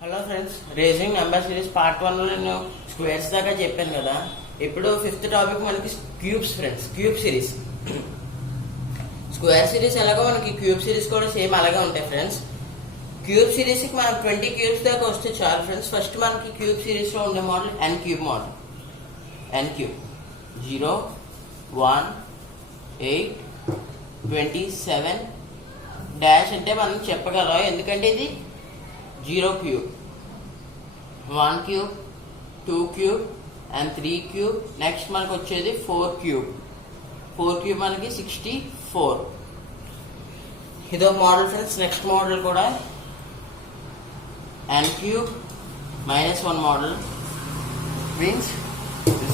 Hello friends, reasoning number series part 1 లో నేను squares దాకా చెప్పాను కదా. ఇప్పుడు 5th టాపిక్ మనకి cubes friends. Cube series, square series ఎలాగో మనకి క్యూబ్ సిరీస్ కూడా సేమ్ అలాగే ఉంటాయి ఫ్రెండ్స్. క్యూబ్ సిరీస్ కి మనం 20 క్యూబ్స్ దాకా వస్తే చాలు ఫ్రెండ్స్. ఫస్ట్ మనకి క్యూబ్ సిరీస్ లో ఉండే model n cube model. N cube 0, 1, 8, 27 dash అంటే మనం చెప్పగలం, ఎందుకంటే ఇది 0 cube, 1 cube, 2 cube and 3 cube. Next మనకు వచ్చేది 4 క్యూబ్. 4 క్యూబ్ మనకి 64. ఇదో మోడల్ ఫ్రెండ్స్. నెక్స్ట్ మోడల్ కూడా n cube -1 model means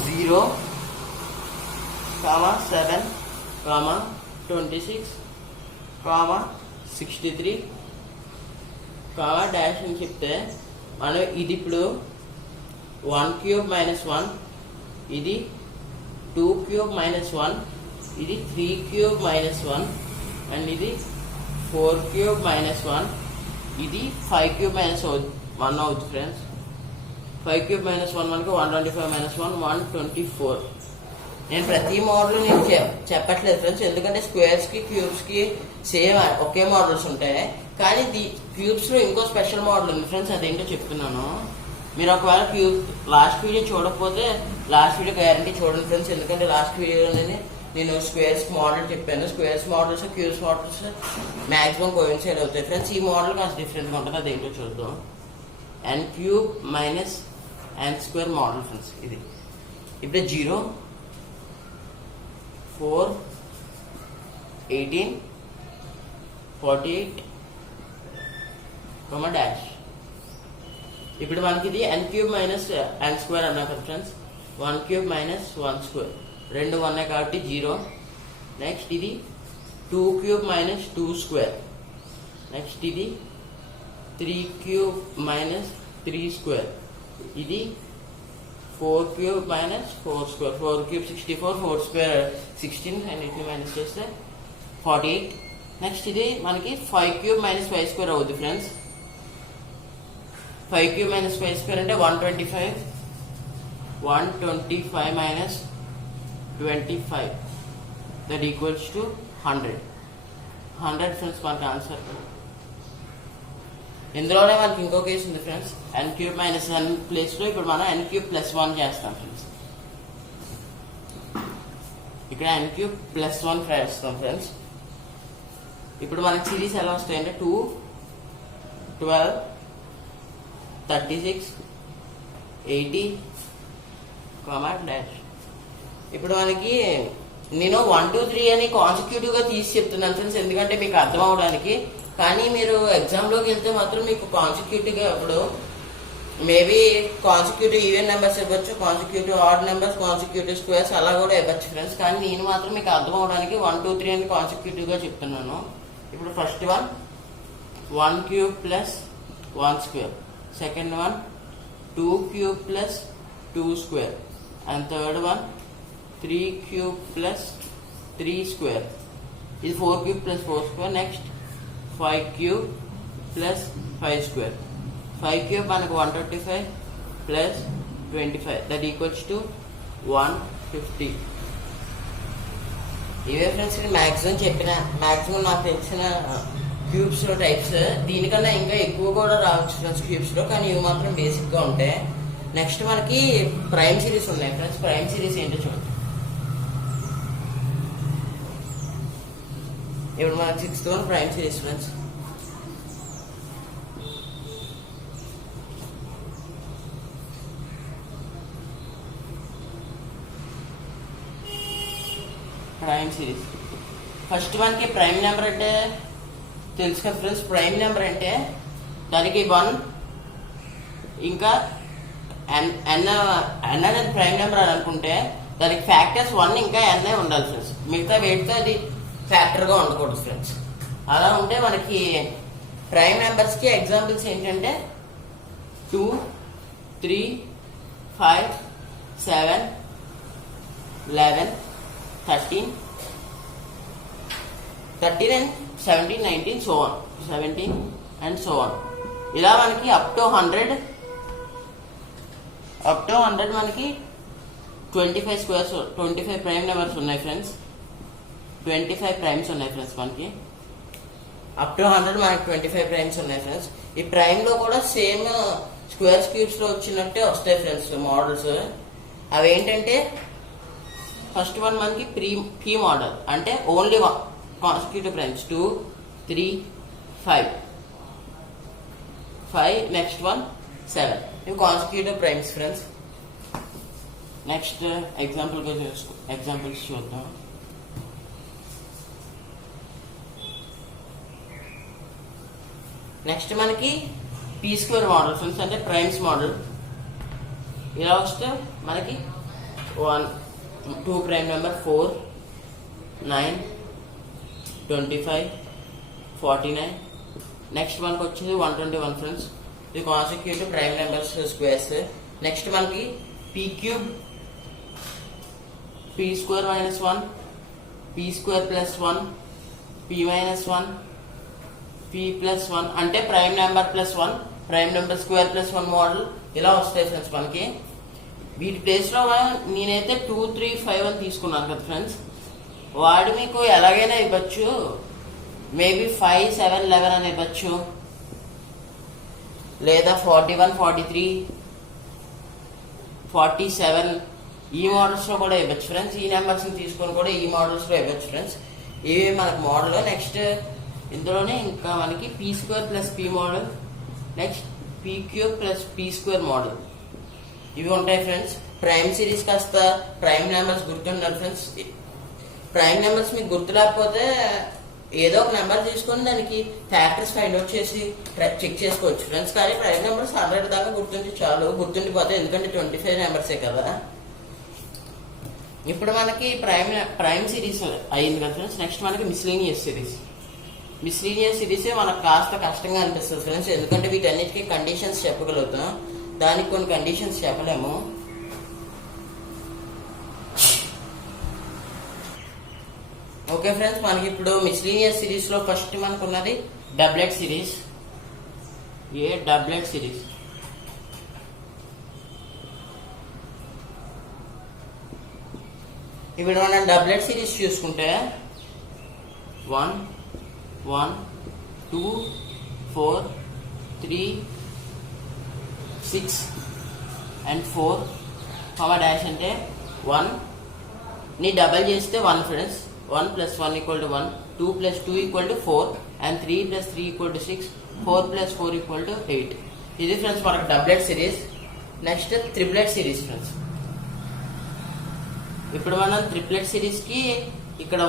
0, 7, 26, 63 dash అని చెప్తే మనం ఇది ఇప్పుడు 1 క్యూబ్ -1, ఇది 2 క్యూబ్ -1, ఇది 3 క్యూబ్ -1 అండ్ ఇది 4 క్యూబ్ -1, ఇది 5 క్యూబ్ -1 అవుతుంది ఫ్రెండ్స్. 5 క్యూబ్ -1 మనకి 125 -1 124. నేను ప్రతి మోడల్ నేను చెప్పట్లేదు ఫ్రెండ్స్, ఎందుకంటే స్క్వేర్స్ కి క్యూబ్స్ కి సేమ్ ఒకే మోడల్స్ ఉంటాయి. కానీ క్యూబ్స్ లో ఇంకో స్పెషల్ మోడల్ ఉంది ఫ్రెండ్స్, అదేంటో చెప్తున్నాను. మీరు ఒకవేళ క్యూబ్ లాస్ట్ వీడియో చూడకపోతే లాస్ట్ వీడియో గ్యారంటీ చూడండి ఫ్రెండ్స్, ఎందుకంటే లాస్ట్ వీడియోలోనే నేను స్క్వేర్స్ మోడల్ చెప్పాను. Squares models cubes models maximum coincide అవుతాయి ఫ్రెండ్స్. ఈ మోడల్ కాస్త డిఫరెంట్గా ఉంటుంది, అదేంటో చూద్దాం. N cube -n square model friends. ఇది ఇప్పుడు 0, 4, 18, 48 డాష్. ఇప్పుడు మనకి ఇది n క్యూబ్ -n స్క్వేర్ అన్నా కదా ఫ్రెండ్స్. 1 క్యూబ్ -1 స్క్వేర్, రెండు ఉన్నాయి కాబట్టి 0. నెక్స్ట్ ఇది 2 క్యూబ్ -2 స్క్వేర్. నెక్స్ట్ ఇది 3 క్యూబ్ -3 స్క్వేర్. ఇది 4 cube -4 square. 4 cube 64, 4 square 16 and ఇట్ని మైనస్ చేస్తే 48. నెక్స్ట్ ఇది మనకి 5 క్యూబ్ -5 స్క్వేర్ అవుతుంది ఫ్రెండ్స్. 5 క్యూబ్ -5 స్క్వేర్ అంటే 125. 125 -25 దట్ ఈక్వల్స్ టు 100. 100 ఫ్రెండ్స్ మనకి ఆన్సర్. ఇందులోనే మనకి ఇంకో కేసు ఉంది friends. n cube -n place లో ఇప్పుడు మనం n క్యూబ్ +1 చేస్తాం ఫ్రెండ్స్. ఇక్కడ n క్యూబ్ +1 చేస్తాం ఫ్రెండ్స్. ఇప్పుడు మనకి సిరీస్ ఎలా వస్తాయంటే 2, 12, 36, 80 డాష్. ఇప్పుడు మనకి నేను 1, 2, 3 అని కాన్సిక్యూటివ్ గా తీసి చెప్తున్నాను ఫ్రెండ్స్, ఎందుకంటే మీకు అర్థం అవడానికి. కానీ మీరు ఎగ్జామ్ లోకి వెళ్తే మాత్రం మీకు కాన్సిక్యూటివ్ గా ఇప్పుడు మేబీ కాన్సిక్యూటివ్ ఈవెన్ నెంబర్స్ ఇవ్వచ్చు, consecutive odd numbers, consecutive squares అలా కూడా ఇవ్వచ్చు ఫ్రెండ్స్. కానీ నేను మాత్రం మీకు అర్థం అవడానికి 1, 2, 3 అని కాన్సిక్యూటివ్ గా చెప్తున్నాను. ఇప్పుడు first one 1 cube +1 square. Second one 2 cube +2 square. And third one 3 cube +3 square. ఇది 4 cube +4 square. Next 5 cube +5 square. 5 cube మనకు 125 +25 దట్ ఈక్వల్స్ టు 150. ఇవే ఫ్రెండ్స్ మాక్సిమం నాకు తెలిసిన క్యూబ్స్ లో టైప్స్. దీనికన్నా ఇంకా ఎక్కువ కూడా రావచ్చు ఫ్రెండ్స్ క్యూబ్స్ లో, కానీ ఇవి మాత్రం బేసిక్ గా ఉంటాయి. నెక్స్ట్ మనకి ప్రైమ్ సిరీస్ ఉన్నాయి ఫ్రెండ్స్. ప్రైమ్ సిరీస్ ఏంటో చూడండి. ఇప్పుడు మనకి 6th one prime series friends. Prime series first one కి ప్రైమ్ నెంబర్ అంటే తెలుసు కదా ఫ్రెండ్స్. ప్రైమ్ నెంబర్ అంటే దానికి 1 ఇంకా n అనేది ప్రైమ్ నెంబర్ అని అనుకుంటే దానికి ఫ్యాక్టర్స్ 1 ఇంకా n ఉండాలి ఫ్రెండ్స్. మిగతా వేటితో అది ఫ్యాక్టర్ గా ఉండకూడదు ఫ్రెండ్స్. అలా ఉంటే మనకి ప్రైమ్ నెంబర్స్ కి ఎగ్జాంపుల్స్ ఏంటంటే 2, 3, 5, 7, 11, 13 and 17, 19 so on. 17 and so on. ఇలా మనకి అప్ టు 100 మనకి 25 స్క్వేర్స్ 25 ప్రైమ్ నెంబర్స్ ఉన్నాయి ఫ్రెండ్స్. 25 ప్రైమ్స్ ఉన్నాయి ఫ్రెండ్స్. మనకి అప్ టు 100 మనకి 25 ప్రైమ్స్ ఉన్నాయి ఫ్రెండ్స్. ఈ ప్రైమ్ లో కూడా సేమ్ స్క్వేర్స్ క్యూబ్స్ లో వచ్చినట్టే వస్తాయి ఫ్రెండ్స్ మోడల్స్. అవి ఏంటంటే ఫస్ట్ వన్ మనకి పీ మోడల్ అంటే only consecutive primes 2 3 5 next one 7 ఇవి consecutive primes friends. Next examples చూద్దాం. నెక్స్ట్ మనకి పీ స్క్వేర్ మోడల్ ఫ్రెండ్స్ అంటే ప్రైమ్స్ మోడల్. ఇలా వస్తే మనకి 2 ప్రైమ్ నెంబర్ 4 9 25 49. నెక్స్ట్ మనకి వచ్చేది 121 ఫ్రెండ్స్. ఇది consecutive prime numbers squares. Next మనకి p cube p square -1 p square +1 p -1 p +1 అంటే prime number +1 prime number square +1 model ఇలా వస్తాయి ఫ్రెండ్స్ మనకి. వీటి ప్లేస్ లో నేనైతే 2 3 5 అని తీసుకున్నాను కదా ఫ్రెండ్స్. వాడు మీకు ఎలాగైనా ఇవ్వచ్చు. మేబీ 5 7 11 అని ఇవ్వచ్చు, లేదా 41 43 47 ఈ మోడల్స్ లో కూడా ఇవ్వచ్చు ఫ్రెండ్స్. ఈ నెంబర్స్ తీసుకొని కూడా ఈ మోడల్స్ లో ఇవ్వచ్చు ఫ్రెండ్స్. ఇవి మనకు మోడల్. నెక్స్ట్ ఇందులోనే ఇంకా మనకి p square + p model, next p cube + p square model ఇవి ఉంటాయి ఫ్రెండ్స్. ప్రైమ్ సిరీస్ కాస్త ప్రైమ్ నెంబర్స్ గుర్తుండాలి ఫ్రెండ్స్. ప్రైమ్ నెంబర్స్ మీకు గుర్తు లేకపోతే ఏదో ఒక నెంబర్ తీసుకొని దానికి ఫ్యాక్టర్స్ ఫైండ్ అవుట్ చేసి చెక్ చేసుకోవచ్చు ఫ్రెండ్స్. కానీ ప్రైమ్ నెంబర్స్ 100 దాకా గుర్తుంటే చాలు, గుర్తుండిపోతాయి ఎందుకంటే 25 నెంబర్సే కదా. ఇప్పుడు మనకి ప్రైమ్ సిరీస్ అయింది కదా ఫ్రెండ్స్. నెక్స్ట్ మనకి మిస్లీనియస్ సిరీస్. మిస్లీనియస్ సిరీస్ మనకు కాస్త కష్టంగా అనిపిస్తుంది ఫ్రెండ్స్, ఎందుకంటే వీటన్నిటికీ కండిషన్స్ చెప్పగలుగుతాం, దానికి కొన్ని కండిషన్స్ చెప్పలేము. ఓకే ఫ్రెండ్స్, మనకి ఇప్పుడు మిస్లీనియస్ సిరీస్ లో ఫస్ట్ మనకు ఉన్నది డబ్లెట్ సిరీస్. డబ్లెట్ సిరీస్ ఇప్పుడు మనం డబ్లెట్ సిరీస్ చూసుకుంటే 1 1 2 4 3 6 అండ్ 4 డాష్ అంటే 1 ని డబల్ చేస్తే 1 ఫ్రెండ్స్. 1 + 1 = 1, 2 + 2 = 4 అండ్ 3 + 3 = 6, 4 + 4 = 8. ఇది ఫ్రెండ్స్ మనకు doublet series. Next triplet series friends. ఇప్పుడు మనం త్రిప్లెట్ సిరీస్ కి ఇక్కడ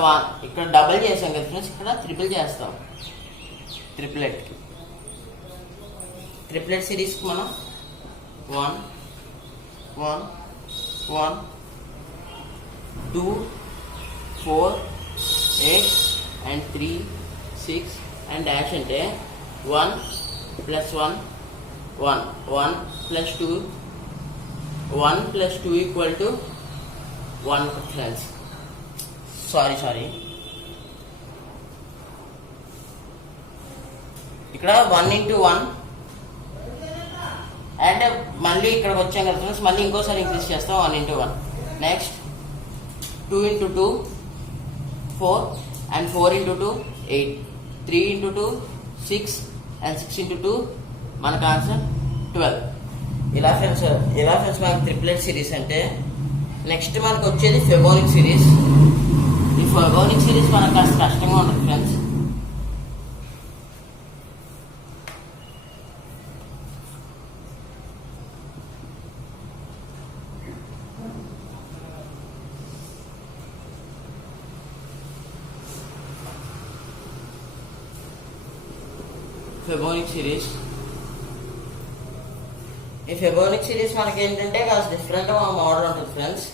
డబల్ చేసాం కదా ఫ్రెండ్స్, ఇక్కడ ట్రిపుల్ చేస్తాం. ట్రిప్లెట్ సిరీస్ కి మనం 1 1 1 2 4 8 and 3 6 and dash అంటే 1 + 1 1 1 + 2 1 + 2 = 1 ఫ్రెండ్స్. సారీ ఇక్కడ 1 × 1 అండ్ మళ్ళీ ఇక్కడ వచ్చాం కదా ఫ్రెండ్స్, మళ్ళీ ఇంకోసారి ఇంక్రీజ్ చేస్తాం 1 × 1. నెక్స్ట్ 2 × 2 4 and 4 × 2 8, 3 × 2 6 and 6 × 2 మనకు ఆన్సర్ 12. ఇలా ఫ్రెండ్స్ మనకు ట్రిప్లెట్ సిరీస్ అంటే. నెక్స్ట్ మనకు వచ్చేది ఫెబోనిక్ సిరీస్. ఈ ఫెబోనిక్ సిరీస్ మనకు కాస్త కష్టంగా ఉంటుంది ఫ్రెండ్స్. ఫెబోనిక్ సిరీస్ ఈ ఫెబోనిక్ సిరీస్ మనకి ఏంటంటే కాస్త డిఫరెంట్ మోడల్ ఉంటుంది ఫ్రెండ్స్.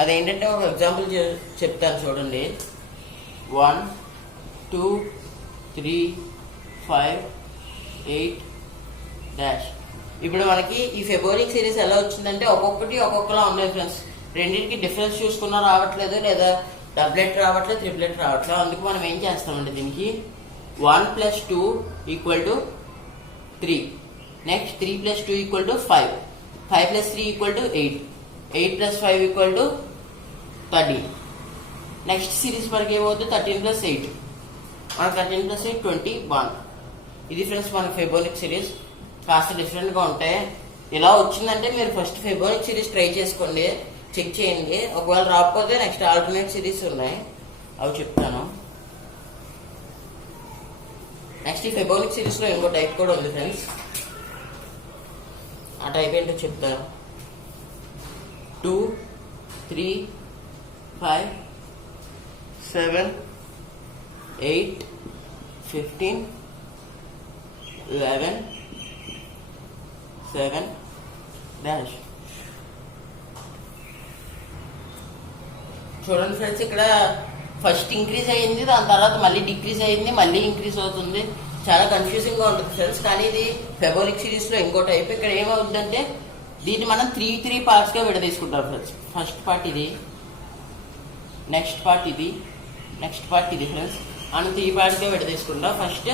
అదేంటంటే ఒక ఎగ్జాంపుల్ చెప్తాను చూడండి. 1 2 3 5 8 డాష్. ఇప్పుడు మనకి ఈ ఫెబోనిక్ సిరీస్ ఎలా వచ్చిందంటే ఒక్కొక్కలా ఉన్నాయి ఫ్రెండ్స్. రెండింటికి డిఫరెన్స్ చూసుకున్నా రావట్లేదు, లేదా డబ్లెట్ రావట్లేదు, ట్రిప్లెట్ రావట్లేదు. అందుకు మనం ఏం చేస్తామంటే దీనికి 1 plus 2 equal to 3. Next 3 plus 2 equal to 5. 5 plus 3 equal to 8. 8 plus 5 equal to 13. Next series మనకి ఏమవుతుంది 13 plus 8. మన 13 plus 8 21. ఇది ఫ్రెండ్స్ మన ఫైబోనిక్ సిరీస్ కాస్త డిఫరెంట్ గా ఉంటాయి. ఇలా వచ్చిందంటే మీరు ఫస్ట్ ఫైబోనిక్ సిరీస్ ట్రై చేసుకోండి, చెక్ చేయండి. ఒకవేళ రాకపోతే నెక్స్ట్ ఆల్టర్నేట్ సిరీస్ ఉన్నాయి, అవి చెప్తాను. నెక్స్ట్ ఈ ఫైబోనిక్ సిరీస్ లో ఇంకో టైప్ కూడా ఉంది ఫ్రెండ్స్, ఆ టైప్ ఏంటో చెప్తాను. 2, 3, 5, 7, 8, 15, 11, 7 డాష్. చూడండి ఫ్రెండ్స్, ఇక్కడ ఫస్ట్ ఇంక్రీజ్ అయ్యింది, దాని తర్వాత మళ్ళీ డిక్రీజ్ అయ్యింది, మళ్ళీ ఇంక్రీజ్ అవుతుంది. చాలా కన్ఫ్యూజింగ్ గా ఉంటుంది ఫ్రెండ్స్. కానీ ఇది ఫైబోనిక్ సిరీస్ లో ఇంకో టైప్. ఇక్కడ ఏమవుతుందంటే దీన్ని మనం 3 పార్ట్స్ గా విడదీసుకుంటాం ఫ్రెండ్స్. ఫస్ట్ పార్ట్ ఇది, నెక్స్ట్ పార్ట్ ఇది, నెక్స్ట్ పార్ట్ ఇది ఫ్రెండ్స్. మనం 3 పార్ట్స్ గా విడదీసుకుంటాం. ఫస్ట్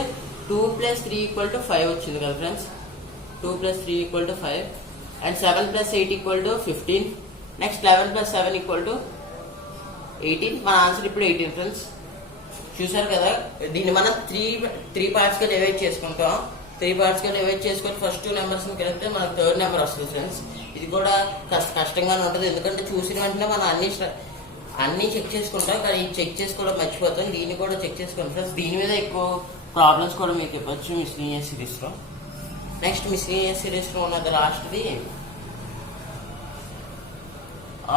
2 plus 3 equal to 5 వచ్చింది కదా friends. 2 plus 3 equal to 5 and 7 plus 8 equal to 15. Next 11 plus 7 equal to 18. మన ఆన్సర్ ఇప్పుడు 18 ఫ్రెండ్స్. చూసారు కదా, దీన్ని మనం 3 పార్ట్స్ గా డివైడ్ చేసుకుంటాం. 3 పార్ట్స్ గా డివైడ్ చేసుకొని ఫస్ట్ 2 నెంబర్స్ కలిపితే మనకు థర్డ్ నెంబర్ వస్తుంది ఫ్రెండ్స్. ఇది కూడా కష్టంగానే ఉంటుంది, ఎందుకంటే చూసిన వెంటనే మనం అన్ని చెక్ చేసుకుంటాం, కానీ చెక్ చేసుకోవడం మర్చిపోతాం. దీన్ని కూడా చెక్ చేసుకోండి ఫ్రెండ్స్. దీని మీద ఎక్కువ ప్రాబ్లమ్స్ కూడా మీకు ఇవ్వచ్చు మిస్లీనియస్ సిరీస్ లో. నెక్స్ట్ మిస్లీనియస్ సిరీస్ లో ఉన్నది లాస్ట్ది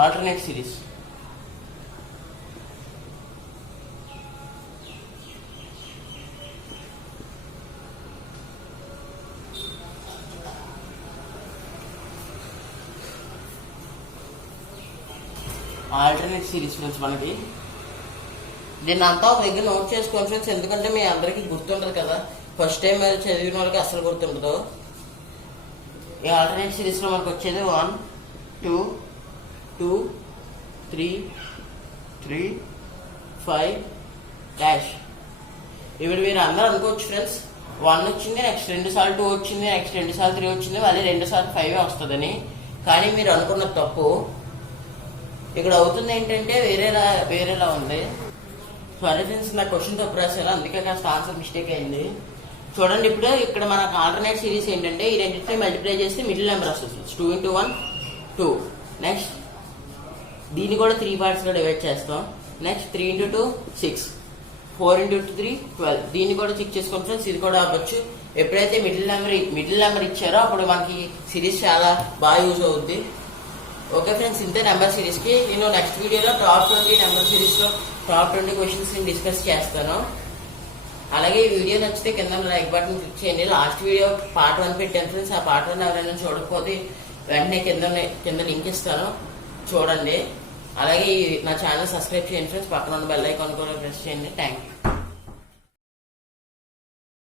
ఆల్టర్నేట్ సిరీస్. ఆల్టర్నేట్ సిరీస్ నుంచి మనకి దీన్ని అంతా ఒక దగ్గర నోట్ చేసుకోండి ఫ్రెండ్స్, ఎందుకంటే మీ అందరికీ గుర్తుండదు కదా, ఫస్ట్ టైం చదివిన వాళ్ళకి అసలు గుర్తుండదు. ఈ ఆల్టర్నేట్ సిరీస్ లో మనకు వచ్చేది 1, 2, 2, 3, 3, 5 డాష్. ఇప్పుడు మీరు అందరూ అనుకోవచ్చు ఫ్రెండ్స్, 1 వచ్చింది, నెక్స్ట్ 2 సార్లు 2 వచ్చింది, నెక్స్ట్ 2 సార్లు 3 వచ్చింది, మళ్ళీ 2 సార్లు 5 వస్తుందని. కానీ మీరు అనుకున్న తప్పు. ఇక్కడ అవుతుంది ఏంటంటే వేరేలా ఉంది. సారీ ఫ్రెండ్స్, నా క్వశ్చన్ తప్పు రాశాను, అందుకే కాస్త ఆన్సర్ మిస్టేక్ అయింది. చూడండి, ఇప్పుడు ఇక్కడ మనకు ఆల్టర్నేట్ సిరీస్ ఏంటంటే ఈ రెండింటిని మల్టిప్లై చేస్తే మిడిల్ నెంబర్ వస్తుంది. 2 into 1 2. నెక్స్ట్ దీన్ని కూడా 3 పార్ట్స్ లో డివైడ్ చేస్తాం. Next 3 into 2 6, 4 into 3 12. దీన్ని కూడా చెక్ చేసుకోండి ఫ్రెండ్స్, ఇది కూడా అవ్వచ్చు. ఎప్పుడైతే మిడిల్ నెంబర్ ఇచ్చారో అప్పుడు మనకి సిరీస్ చాలా బాగా యూజ్ అవుద్ది. ఓకే ఫ్రెండ్స్, ఇంతే నెంబర్ సిరీస్ కి. నేను నెక్స్ట్ వీడియోలో టాప్ 20 నెంబర్ సిరీస్ లో టాప్ 20 క్వశ్చన్స్ ని డిస్కస్ చేస్తాను. అలాగే ఈ వీడియో నచ్చితే కింద లైక్ బటన్ క్లిక్ చేయండి. లాస్ట్ వీడియో పార్ట్ 1 పెట్టాను ఫ్రెండ్స్, ఆ పార్ట్ 1 ఎవరైనా చూడకపోతే వెంటనే కింద లింక్ ఇస్తాను, చూడండి. అలాగే నా ఛానల్ సబ్స్క్రైబ్ చేయండి ఫ్రెండ్స్, పక్కన ఉన్న బెల్ ఐకాన్ కూడా ప్రెస్ చేయండి. Thank you.